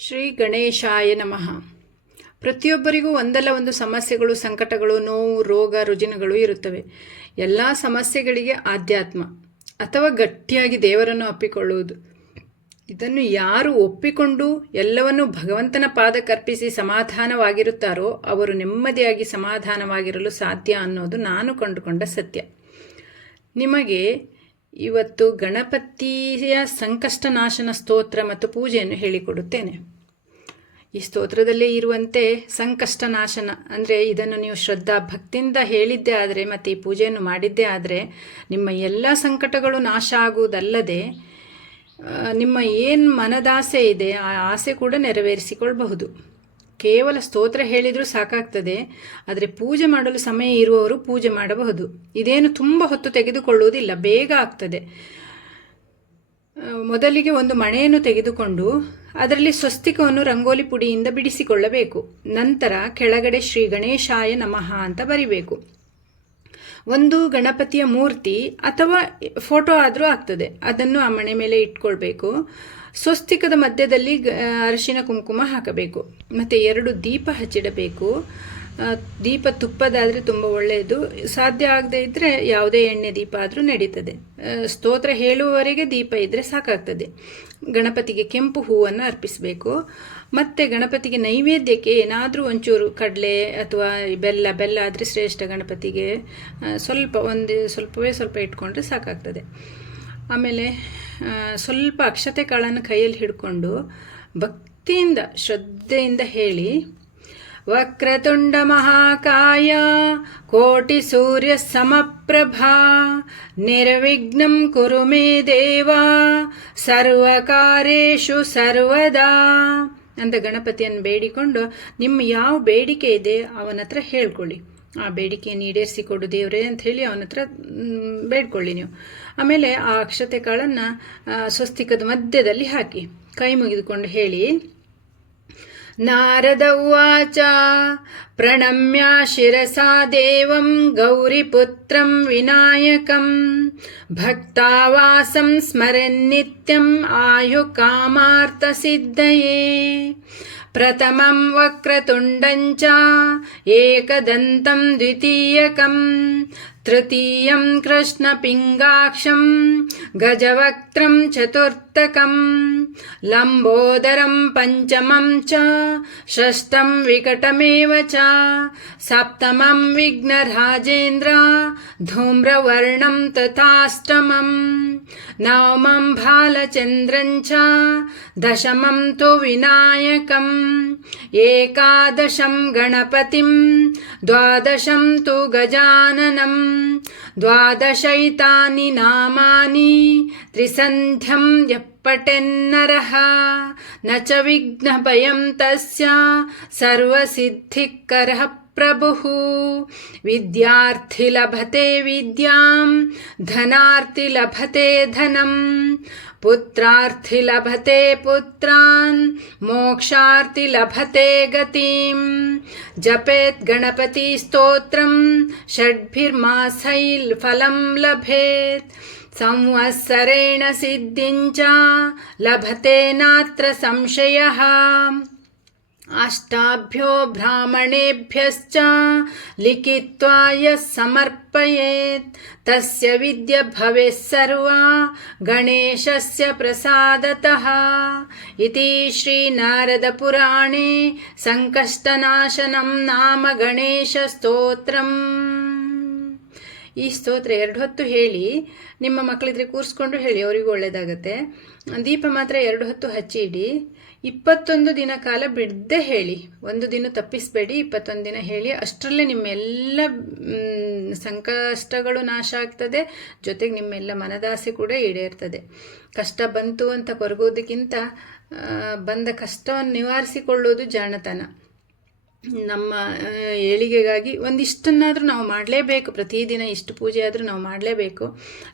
ಶ್ರೀ ಗಣೇಶಾಯ ನಮಃ. ಪ್ರತಿಯೊಬ್ಬರಿಗೂ ಒಂದಲ್ಲ ಒಂದು ಸಮಸ್ಯೆಗಳು, ಸಂಕಟಗಳು, ನೋವು, ರೋಗ ರುಜಿನಗಳು ಇರುತ್ತವೆ. ಎಲ್ಲ ಸಮಸ್ಯೆಗಳಿಗೆ ಆಧ್ಯಾತ್ಮ ಅಥವಾ ಗಟ್ಟಿಯಾಗಿ ದೇವರನ್ನು ಅಪ್ಪಿಕೊಳ್ಳುವುದು, ಇದನ್ನು ಯಾರು ಒಪ್ಪಿಕೊಂಡು ಎಲ್ಲವನ್ನೂ ಭಗವಂತನ ಪಾದಕ್ಕರ್ಪಿಸಿ ಸಮಾಧಾನವಾಗಿರುತ್ತಾರೋ ಅವರು ನೆಮ್ಮದಿಯಾಗಿ ಸಮಾಧಾನವಾಗಿರಲು ಸಾಧ್ಯ ಅನ್ನೋದು ನಾನು ಕಂಡುಕೊಂಡ ಸತ್ಯ. ನಿಮಗೆ ಇವತ್ತು ಗಣಪತಿಯ ಸಂಕಷ್ಟ ನಾಶನ ಸ್ತೋತ್ರ ಮತ್ತು ಪೂಜೆಯನ್ನು ಹೇಳಿಕೊಡುತ್ತೇನೆ. ಈ ಸ್ತೋತ್ರದಲ್ಲೇ ಇರುವಂತೆ ಸಂಕಷ್ಟ ನಾಶನ ಅಂದರೆ ಇದನ್ನು ನೀವು ಶ್ರದ್ಧಾ ಭಕ್ತಿಯಿಂದ ಹೇಳಿದ್ದೇ ಆದರೆ ಮತ್ತು ಈ ಪೂಜೆಯನ್ನು ಮಾಡಿದ್ದೇ ಆದರೆ ನಿಮ್ಮ ಎಲ್ಲ ಸಂಕಟಗಳು ನಾಶ ಆಗುವುದಲ್ಲದೆ ನಿಮ್ಮ ಏನು ಮನದಾಸೆ ಇದೆ ಆ ಆಸೆ ಕೂಡ ನೆರವೇರಿಸಿಕೊಳ್ಳಬಹುದು. ಕೇವಲ ಸ್ತೋತ್ರ ಹೇಳಿದರೂ ಸಾಕಾಗ್ತದೆ, ಆದರೆ ಪೂಜೆ ಮಾಡಲು ಸಮಯ ಇರುವವರು ಪೂಜೆ ಮಾಡಬಹುದು. ಇದೇನು ತುಂಬ ಹೊತ್ತು ತೆಗೆದುಕೊಳ್ಳುವುದಿಲ್ಲ, ಬೇಗ ಆಗ್ತದೆ. ಮೊದಲಿಗೆ ಒಂದು ಮಣೆಯನ್ನು ತೆಗೆದುಕೊಂಡು ಅದರಲ್ಲಿ ಸ್ವಸ್ತಿಕವನ್ನು ರಂಗೋಲಿ ಪುಡಿಯಿಂದ ಬಿಡಿಸಿಕೊಳ್ಳಬೇಕು. ನಂತರ ಕೆಳಗಡೆ ಶ್ರೀ ಗಣೇಶಾಯ ನಮಃ ಅಂತ ಬರಿಬೇಕು. ಒಂದು ಗಣಪತಿಯ ಮೂರ್ತಿ ಅಥವಾ ಫೋಟೋ ಆದರೂ ಆಗ್ತದೆ, ಅದನ್ನು ಆ ಮಣೆ ಮೇಲೆ ಇಟ್ಕೊಳ್ಬೇಕು. ಸ್ವಸ್ತಿಕದ ಮಧ್ಯದಲ್ಲಿ ಅರಿಶಿನ ಕುಂಕುಮ ಹಾಕಬೇಕು ಮತ್ತು 2 ದೀಪ ಹಚ್ಚಿಡಬೇಕು. ದೀಪ ತುಪ್ಪದಾದರೆ ತುಂಬ ಒಳ್ಳೆಯದು, ಸಾಧ್ಯ ಆಗದೆ ಇದ್ದರೆ ಯಾವುದೇ ಎಣ್ಣೆ ದೀಪ ಆದರೂ ನಡೀತದೆ. ಸ್ತೋತ್ರ ಹೇಳುವವರೆಗೆ ದೀಪ ಇದ್ದರೆ ಸಾಕಾಗ್ತದೆ. ಗಣಪತಿಗೆ ಕೆಂಪು ಹೂವನ್ನು ಅರ್ಪಿಸಬೇಕು. ಮತ್ತು ಗಣಪತಿಗೆ ನೈವೇದ್ಯಕ್ಕೆ ಏನಾದರೂ ಒಂಚೂರು ಕಡಲೆ ಅಥವಾ ಬೆಲ್ಲ ಆದರೆ ಶ್ರೇಷ್ಠ. ಗಣಪತಿಗೆ ಸ್ವಲ್ಪವೇ ಸ್ವಲ್ಪ ಇಟ್ಕೊಂಡ್ರೆ ಸಾಕಾಗ್ತದೆ. ಆಮೇಲೆ ಸ್ವಲ್ಪ ಅಕ್ಷತೆ ಕಾಳನ್ನು ಕೈಯಲ್ಲಿ ಹಿಡ್ಕೊಂಡು ಭಕ್ತಿಯಿಂದ ಶ್ರದ್ಧೆಯಿಂದ ಹೇಳಿ, ವಕ್ರತುಂಡ ಮಹಾಕಾಯ ಕೋಟಿ ಸೂರ್ಯ ಸಮಪ್ರಭಾ ನಿರ್ವಿಘ್ನಂ ಕುರು ಮೇ ದೇವ ಸರ್ವಕಾರ್ಯೇಷು ಸರ್ವದಾ ಅಂತ ಗಣಪತಿಯನ್ನು ಬೇಡಿಕೊಂಡು ನಿಮ್ಮ ಯಾವ ಬೇಡಿಕೆ ಇದೆ ಅವನ ಹತ್ರ ಹೇಳ್ಕೊಳ್ಳಿ. ಆ ಬೇಡಿಕೆಯನ್ನು ಈಡೇರಿಸಿಕೊಡು ದೇವರೇ ಅಂತ ಹೇಳಿ ಅವನ ಹತ್ರ ಬೇಡ್ಕೊಳ್ಳಿ ನೀವು. ಆಮೇಲೆ ಆ ಅಕ್ಷತೆ ಕಾಳನ್ನು ಸ್ವಸ್ತಿಕದ ಮಧ್ಯದಲ್ಲಿ ಹಾಕಿ ಕೈ ಮುಗಿದುಕೊಂಡು ಹೇಳಿ, ನಾರದ ಉವಾಚ ಪ್ರಣಮ್ಯ ಶಿರಸಾ ದೇವಂ ಗೌರಿಪುತ್ರಂ ವಿನಾಯಕಂ ಭಕ್ತಾವಾಸಂ ಸ್ಮರನ್ನಿತ್ಯಂ ಆಯು ಕಾಮಾರ್ಥ ಸಿದ್ಧಯೇ ಪ್ರಥಮಂ ವಕ್ರತುಂಡಂಚ ಏಕದಂತಂ ದ್ವಿತೀಯಕಂ ತೃತೀಯಂ ಕೃಷ್ಣಪಿಂಗಾಕ್ಷಂ ಗಜವಕ್ತ್ರಂ ಚತುರ್ಥಕಂ ಲಂಬೋದರಂ ಪಂಚಮಂ ಚ ಷಷ್ಠಂ ವಿಕಟಮೇವ ಚ ಸಪ್ತಮಂ ವಿಘ್ನರಾಜೇಂದ್ರ ಧೂಮ್ರವರ್ಣಂ ತಥಾಷ್ಟಮಂ ನವಮಂ ಬಾಲಚಂದ್ರಂ ಚ ದಶಮಂ ತು ವಿನಾಯಕಂ ಏಕಾದಶಂ ಗಣಪತಿಂ ದ್ವಾದಶಂ ತು ಗಜಾನನಂ ದ್ವಾದಶೈತಾನಿ ನಾಮಾನಿ ತ್ರಿಸಂಧ್ಯಂ ಯಪ್ಪಟೆನ್ನರಃ ನ ಚ ವಿಘ್ನಭಯಂ ತಸ್ಯ ಸರ್ವಸಿದ್ಧಿಕರಃ ಪ್ರಭುಃ ವಿದ್ಯಾರ್ಥಿ ಲಭತೆ ವಿದ್ಯಾಂ ಧನಾರ್ಥಿ ಲಭತೆ ಧನಂ ಪುತ್ರಾರ್ಥಿ ಲಭತೆ ಪುತ್ರಾನ್ ಮೋಕ್ಷಾರ್ಥಿ ಲಭತೆ ಗತಿಂ ಜಪೇತ್ ಗಣಪತಿ ಸ್ತೋತ್ರಂ ಷಡ್ಭಿರ್ಮಾಸೈಲ್ ಫಲಂ ಲಭೇತ್ ಸಂವತ್ಸರೇಣ ಸಿದ್ಧಿಂಚ ಲಭತೆ ನಾತ್ರ ಸಂಶಯಃ ಅಷ್ಟಾಭ್ಯೋ ಬ್ರಾಹ್ಮಣೇಭ್ಯಶ್ಚ ಲಿಖಿತ್ವಾ ಯಃ ಸಮರ್ಪಯೇತ್ ತಸ್ಯ ವಿದ್ಯೆ ಭವೇತ್ ಸರ್ವಾ ಗಣೇಶಸ್ಯ ಪ್ರಸಾದತಃ ಇತಿ ಶ್ರೀ ನಾರದ ಪುರಾಣೇ ಸಂಕಷ್ಟನಾಶನಂ ನಾಮ ಗಣೇಶ ಸ್ತೋತ್ರಂ. ಈ ಸ್ತೋತ್ರ 2 ಹೊತ್ತು ಹೇಳಿ, ನಿಮ್ಮ ಮಕ್ಕಳಿದ್ರೆ ಕೂರಿಸ್ಕೊಂಡು ಹೇಳಿ, ಅವರಿಗೂ ಒಳ್ಳೆಯದಾಗತ್ತೆ. ದೀಪ ಮಾತ್ರ 2 ಹೊತ್ತು ಹಚ್ಚಿ ಇಡಿ. 21 ದಿನ ಕಾಲ ಬಿಡದೆ ಹೇಳಿ, ಒಂದು ದಿನ ತಪ್ಪಿಸಬೇಡಿ, 21 ದಿನ ಹೇಳಿ. ಅಷ್ಟರಲ್ಲೇ ನಿಮ್ಮೆಲ್ಲ ಸಂಕಷ್ಟಗಳು ನಾಶ ಆಗ್ತದೆ, ಜೊತೆಗೆ ನಿಮ್ಮೆಲ್ಲ ಮನದಾಸೆ ಕೂಡ ಈಡೇರ್ತದೆ. ಕಷ್ಟ ಬಂತು ಅಂತ ಕೊರಗೋದಕ್ಕಿಂತ ಬಂದ ಕಷ್ಟವನ್ನು ನಿವಾರಿಸಿಕೊಳ್ಳೋದು ಜಾಣತನ. ನಮ್ಮ ಏಳಿಗೆಗಾಗಿ ಒಂದಿಷ್ಟನ್ನಾದರೂ ನಾವು ಮಾಡಲೇಬೇಕು. ಪ್ರತಿದಿನ ಇಷ್ಟು ಪೂಜೆ ಆದರೂ ನಾವು ಮಾಡಲೇಬೇಕು.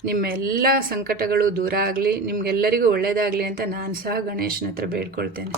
ನಿಮ್ಮೆಲ್ಲ ಸಂಕಟಗಳು ದೂರ ಆಗಲಿ, ನಿಮಗೆಲ್ಲರಿಗೂ ಒಳ್ಳೆಯದಾಗಲಿ ಅಂತ ನಾನು ಸಹ ಗಣೇಶನ ಹತ್ರ ಬೇಡ್ಕೊಳ್ತೇನೆ.